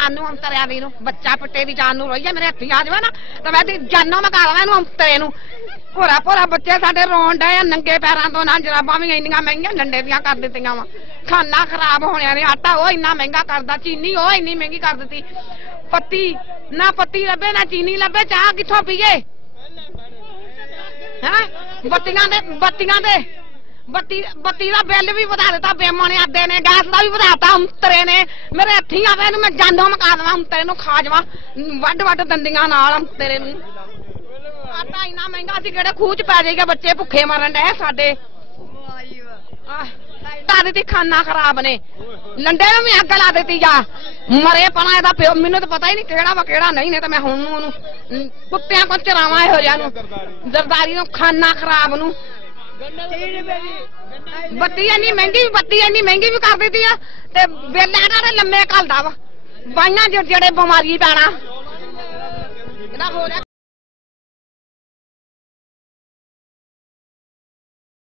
जानू अंतरिया दी बच्चा पिट्टे दी जान रोई है मेरे हथी आ जाए ना तो मैं जानो मैं कहा मैं अंतरे भोरा भोरा बच्चे साडे रोन डे नंगे पैरों तो ना जराबां भी इन्नियां महंगियां डंडे दियां कर दित्तियां वा खाना खराब होने ने आटा वो इन्ना महंगा करदा चीनी वो इन्नी महंगी कर दित्ती पत्ती ना पत्ती लभे ना चीनी लभे चाह कित्थों पीए हैं बत्तियां दे बत्ती का बिल भी बढ़ा दिता बेमा ने आदे ने गैस का भी बढ़ाता अंतरे ने मेरे हथी आवे मैं जानो मका देवा अंतरे खा जावा वड वड दंदियां नाल अंतरे आटा इन्ना महंगा सी किहड़े खूह च पै जाइए बच्चे भुखे मरन डे साडे दी खाना खराब ने लंडे में भी अग ला दी जा मरे पना एदा प्यो मैनू तो पता ही नहीं केड़ा वा केड़ा नहीं ने तो मैं हुण कुत्तियां को चरावां इहो जिहा नूं जरदारी नूं खाना खराब नूं बत्ती इन्नी महंगी भी कर दी है बिल इन्हां लम्मे घलदा वा बाइयां जेड़े बमारी पैना